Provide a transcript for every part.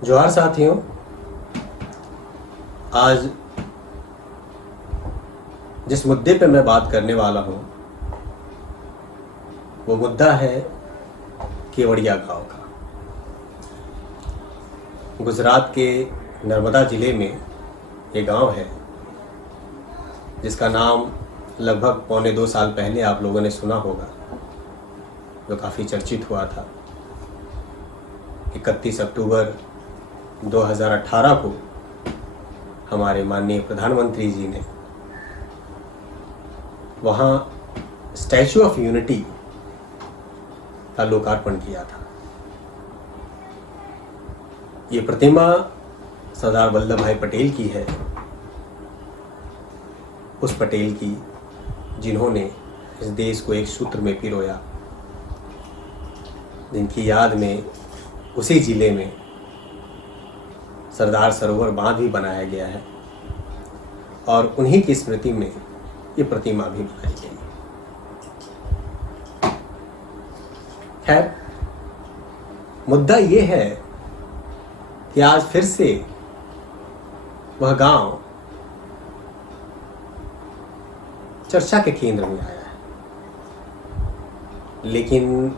जोहार साथियों। आज जिस मुद्दे पे मैं बात करने वाला हूँ वो मुद्दा है केवड़िया गांव का। गुजरात के नर्मदा ज़िले में ये गांव है जिसका नाम लगभग 1.25 साल पहले आप लोगों ने सुना होगा, जो काफ़ी चर्चित हुआ था। 31 अक्टूबर 2018 को हमारे माननीय प्रधानमंत्री जी ने वहाँ स्टैचू ऑफ यूनिटी का लोकार्पण किया था। ये प्रतिमा सरदार वल्लभ भाई पटेल की है, उस पटेल की जिन्होंने इस देश को एक सूत्र में पिरोया, जिनकी याद में उसी ज़िले में सरदार सरोवर बांध भी बनाया गया है और उन्हीं की स्मृति में ये प्रतिमा भी बनाई गई। खैर, मुद्दा ये है कि आज फिर से वह गांव चर्चा के केंद्र में आया है, लेकिन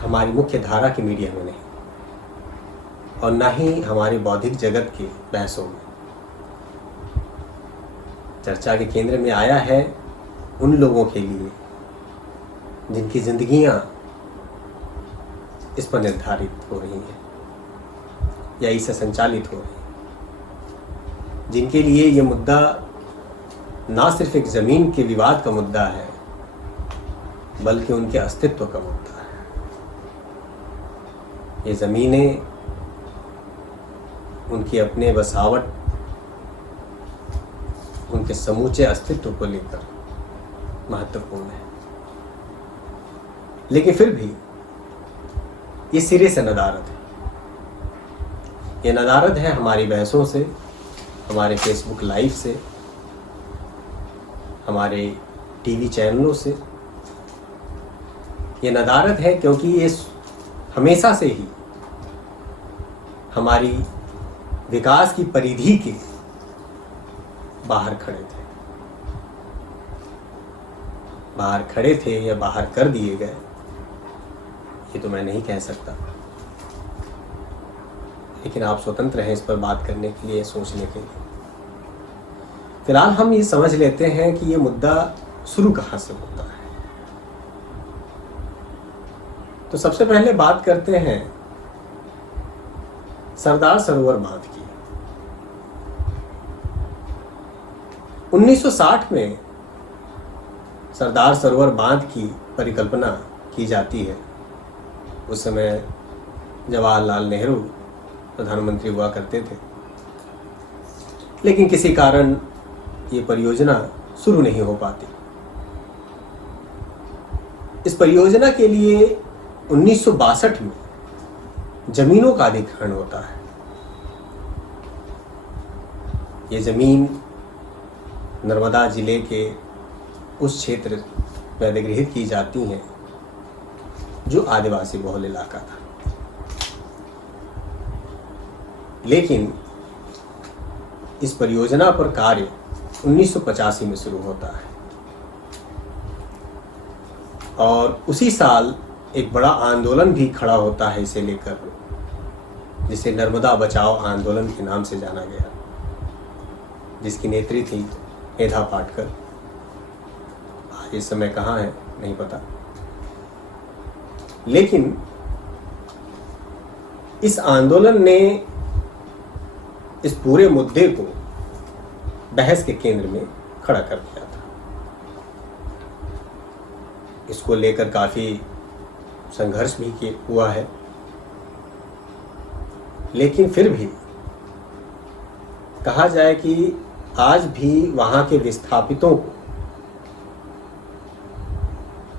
हमारी मुख्य धारा की मीडिया में नहीं और ना ही हमारे बौद्धिक जगत के बहसों में। चर्चा के केंद्र में आया है उन लोगों के लिए जिनकी जिंदगियां इस पर निर्धारित हो रही हैं या इससे संचालित हो रही हैं, जिनके लिए ये मुद्दा ना सिर्फ एक ज़मीन के विवाद का मुद्दा है बल्कि उनके अस्तित्व का मुद्दा है। ये ज़मीनें उनके अपने बसावट, उनके समूचे अस्तित्व को लेकर महत्वपूर्ण है, लेकिन फिर भी ये सिरे से नदारद है। ये नदारद है हमारी बहसों से, हमारे फेसबुक लाइव से, हमारे टीवी चैनलों से। ये नदारद है क्योंकि ये हमेशा से ही हमारी विकास की परिधि के बाहर खड़े थे या बाहर कर दिए गए, ये तो मैं नहीं कह सकता, लेकिन आप स्वतंत्र हैं इस पर बात करने के लिए, सोचने के लिए। फिलहाल हम ये समझ लेते हैं कि ये मुद्दा शुरू कहाँ से होता है। तो सबसे पहले बात करते हैं सरदार सरोवर बांध की। 1960 में सरदार सरोवर बांध की परिकल्पना की जाती है। उस समय जवाहरलाल नेहरू प्रधानमंत्री हुआ करते थे, लेकिन किसी कारण ये परियोजना शुरू नहीं हो पाती। इस परियोजना के लिए 1962 में जमीनों का अधिग्रहण होता है। ये जमीन नर्मदा जिले के उस क्षेत्र में अधिग्रहित की जाती हैं जो आदिवासी बहुल इलाका था, लेकिन इस परियोजना पर कार्य 1985 में शुरू होता है और उसी साल एक बड़ा आंदोलन भी खड़ा होता है इसे लेकर, जिसे नर्मदा बचाओ आंदोलन के नाम से जाना गया, जिसकी नेत्री थी मेधा पाटकर। आज इस समय कहाँ है नहीं पता, लेकिन इस आंदोलन ने इस पूरे मुद्दे को बहस के केंद्र में खड़ा कर दिया था। इसको लेकर काफ़ी संघर्ष भी हुआ है, लेकिन फिर भी कहा जाए कि आज भी वहाँ के विस्थापितों को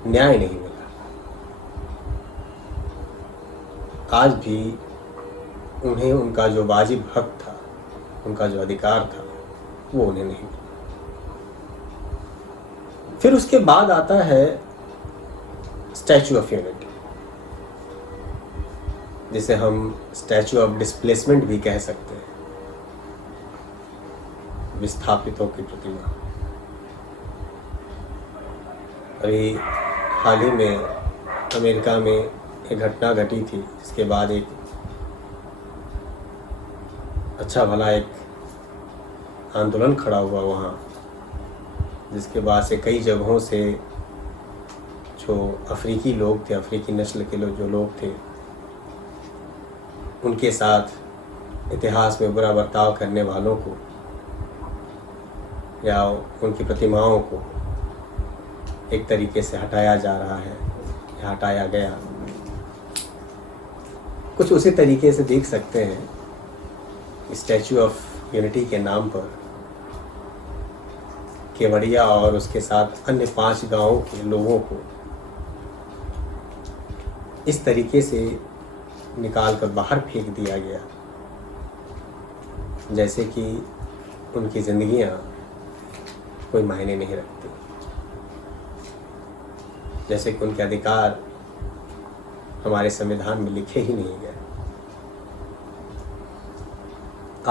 न्याय नहीं मिला। आज भी उन्हें उनका जो वाजिब हक था, उनका जो अधिकार था, वो उन्हें नहीं मिला। फिर उसके बाद आता है स्टैचू ऑफ यूनिटी, जिसे हम स्टैचू ऑफ डिस्प्लेसमेंट भी कह सकते हैं, विस्थापितों की प्रतिमा। अभी हाल ही में अमेरिका में एक घटना घटी थी, जिसके बाद एक अच्छा भला एक आंदोलन खड़ा हुआ वहाँ, जिसके बाद से कई जगहों से जो अफ्रीकी लोग थे, अफ्रीकी नस्ल के जो लोग थे, उनके साथ इतिहास में बुरा बर्ताव करने वालों को या उनकी प्रतिमाओं को एक तरीके से हटाया जा रहा है या हटाया गया। कुछ उसी तरीके से देख सकते हैं स्टैचू ऑफ यूनिटी के नाम पर केवड़िया और उसके साथ अन्य 5 गांवों के लोगों को इस तरीके से निकाल कर बाहर फेंक दिया गया, जैसे कि उनकी ज़िंदगियां कोई मायने नहीं रखती, जैसे कि उनके अधिकार हमारे संविधान में लिखे ही नहीं गए।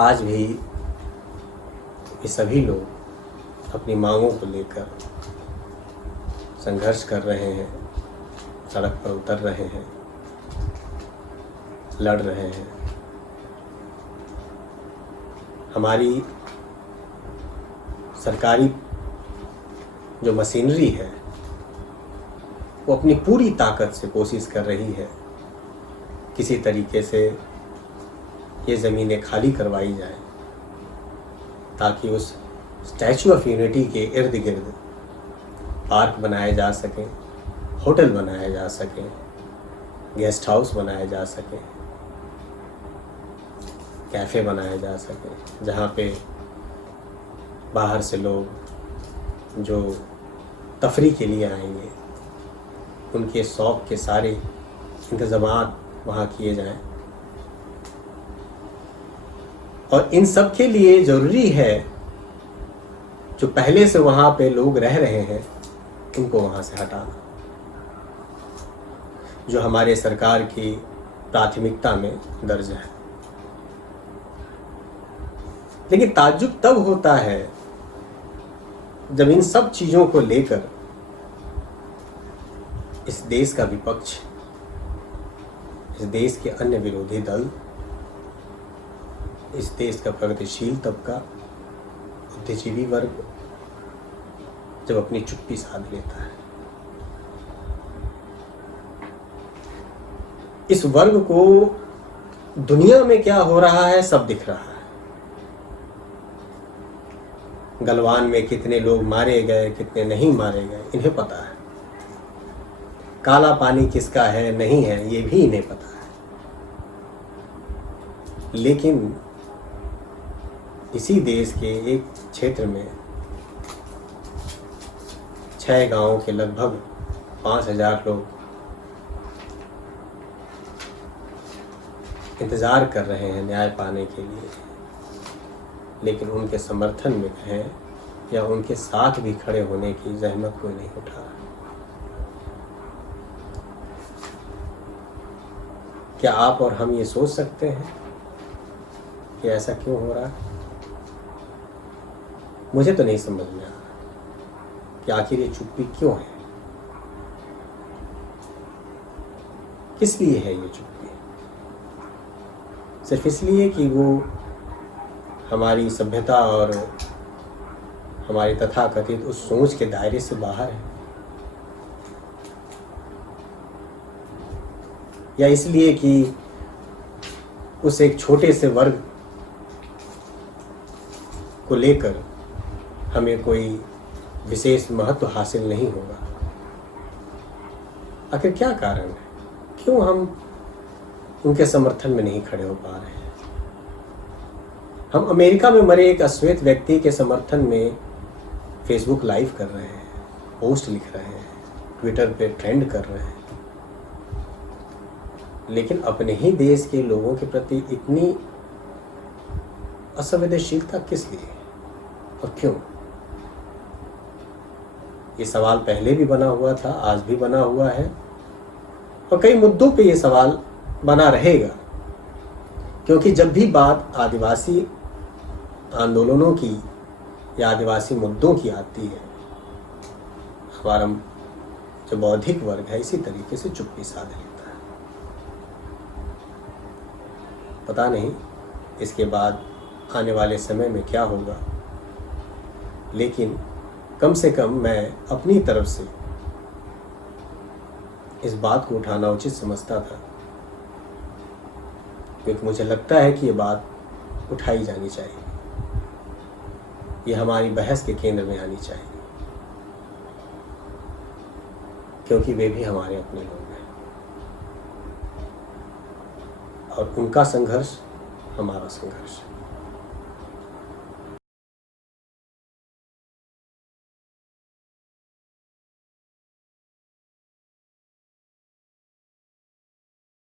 आज भी ये सभी लोग अपनी मांगों को लेकर संघर्ष कर रहे हैं, सड़क पर उतर रहे हैं, लड़ रहे हैं। हमारी सरकारी जो मशीनरी है वो अपनी पूरी ताकत से कोशिश कर रही है किसी तरीके से ये ज़मीनें खाली करवाई जाए, ताकि उस स्टैचू ऑफ यूनिटी के इर्द गिर्द पार्क बनाए जा सकें, होटल बनाए जा सकें, गेस्ट हाउस बनाए जा सकें, कैफ़े बनाए जा सकें, जहाँ पे बाहर से लोग जो तफरी के लिए आएंगे उनके शौक़ के सारे इंतज़ामात वहाँ किए जाएं। और इन सब के लिए ज़रूरी है जो पहले से वहाँ पे लोग रह रहे हैं उनको वहाँ से हटाना, जो हमारे सरकार की प्राथमिकता में दर्ज है। लेकिन ताज्जुब तब होता है जब इन सब चीज़ों को लेकर इस देश का विपक्ष, इस देश के अन्य विरोधी दल, इस देश का प्रगतिशील तबका, बुद्धिजीवी वर्ग जब अपनी चुप्पी साध लेता है। इस वर्ग को दुनिया में क्या हो रहा है सब दिख रहा है। गलवान में कितने लोग मारे गए, कितने नहीं मारे गए, इन्हें पता है। काला पानी किसका है, नहीं है, ये भी इन्हें पता है। लेकिन इसी देश के एक क्षेत्र में 6 गांवों के लगभग 5000 लोग इंतज़ार कर रहे हैं न्याय पाने के लिए, लेकिन उनके समर्थन में कहें या उनके साथ भी खड़े होने की जहमत कोई नहीं उठा रहा। क्या आप और हम ये सोच सकते हैं कि ऐसा क्यों हो रहा है? मुझे तो नहीं समझ में आ रहा कि आखिर ये चुप्पी क्यों है, किस लिए है ये चुप्पी? सिर्फ इसलिए कि वो हमारी सभ्यता और हमारी तथाकथित उस सोच के दायरे से बाहर है, या इसलिए कि उस एक छोटे से वर्ग को लेकर हमें कोई विशेष महत्व हासिल नहीं होगा? आखिर क्या कारण है, क्यों हम उनके समर्थन में नहीं खड़े हो पा रहे हैं? हम अमेरिका में मरे एक अश्वेत व्यक्ति के समर्थन में फेसबुक लाइव कर रहे हैं, पोस्ट लिख रहे हैं, ट्विटर पे ट्रेंड कर रहे हैं, लेकिन अपने ही देश के लोगों के प्रति इतनी असंवेदनशीलता किस लिए और क्यों? ये सवाल पहले भी बना हुआ था, आज भी बना हुआ है, और कई मुद्दों पे ये सवाल बना रहेगा, क्योंकि जब भी बात आदिवासी आंदोलनों की या आदिवासी मुद्दों की आती है, हमारा जो बौद्धिक वर्ग है इसी तरीके से चुप्पी साध लेता है। पता नहीं इसके बाद आने वाले समय में क्या होगा, लेकिन कम से कम मैं अपनी तरफ से इस बात को उठाना उचित समझता था, क्योंकि मुझे लगता है कि ये बात उठाई जानी चाहिए, ये हमारी बहस के केंद्र में आनी चाहिए, क्योंकि वे भी हमारे अपने लोग हैं और उनका संघर्ष हमारा संघर्ष है।